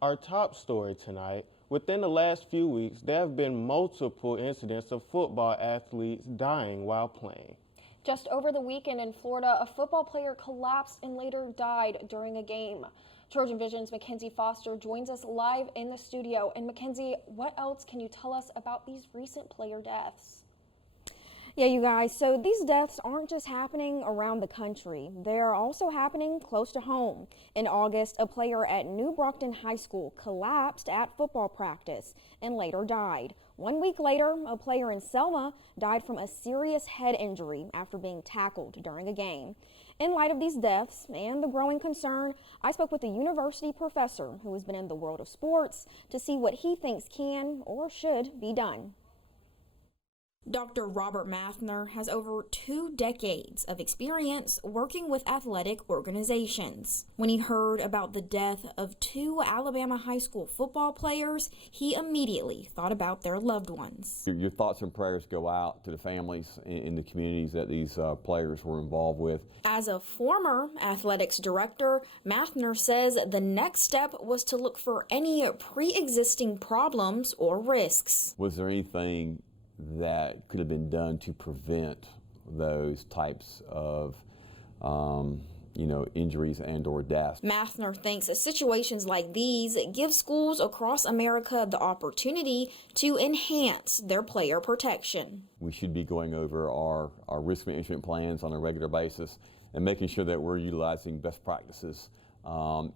Our top story tonight, within the last few weeks, there have been multiple incidents of football athletes dying while playing. Just over the weekend in Florida, a football player collapsed and later died during a game. TrojanVision's Mackenzie Foster joins us live in the studio. And Mackenzie, what else can you tell us about these recent player deaths? Yeah, you guys, so these deaths aren't just happening around the country. They're also happening close to home. In August, a player at New Brockton High School collapsed at football practice and later died. 1 week later, a player in Selma died from a serious head injury after being tackled during a game. In light of these deaths and the growing concern, I spoke with a university professor who has been in the world of sports to see what he thinks can or should be done. Dr. Robert Mathner has over 2 decades of experience working with athletic organizations. When he heard about the death of 2 Alabama high school football players, he immediately thought about their loved ones. Your thoughts and prayers go out to the families in the communities that these players were involved with. As a former athletics director, Mathner says the next step was to look for any pre-existing problems or risks. Was there anything that could have been done to prevent those types of injuries and or deaths? Mathner thinks that situations like these give schools across America the opportunity to enhance their player protection. We should be going over our risk management plans on a regular basis and making sure that we're utilizing best practices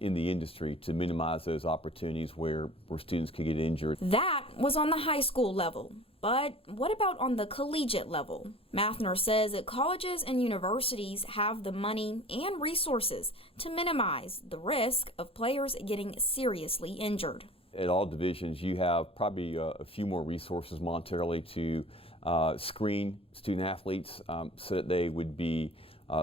in the industry to minimize those opportunities where students could get injured. That was on the high school level. But what about on the collegiate level? Mathner says that colleges and universities have the money and resources to minimize the risk of players getting seriously injured. At all divisions, you have probably a few more resources monetarily to screen student athletes so that they would be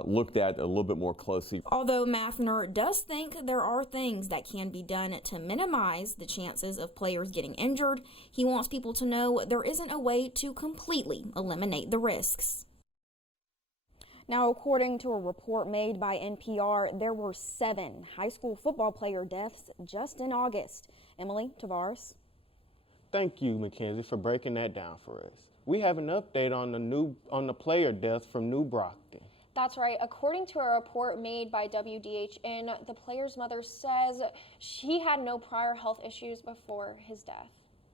looked at a little bit more closely. Although Mathner does think there are things that can be done to minimize the chances of players getting injured, he wants people to know there isn't a way to completely eliminate the risks. Now, according to a report made by NPR, there were 7 high school football player deaths just in August. Emily, Tavares. Thank you, Mackenzie, for breaking that down for us. We have an update on the player death from New Brockton. That's right. According to a report made by WDHN, the player's mother says she had no prior health issues before his death.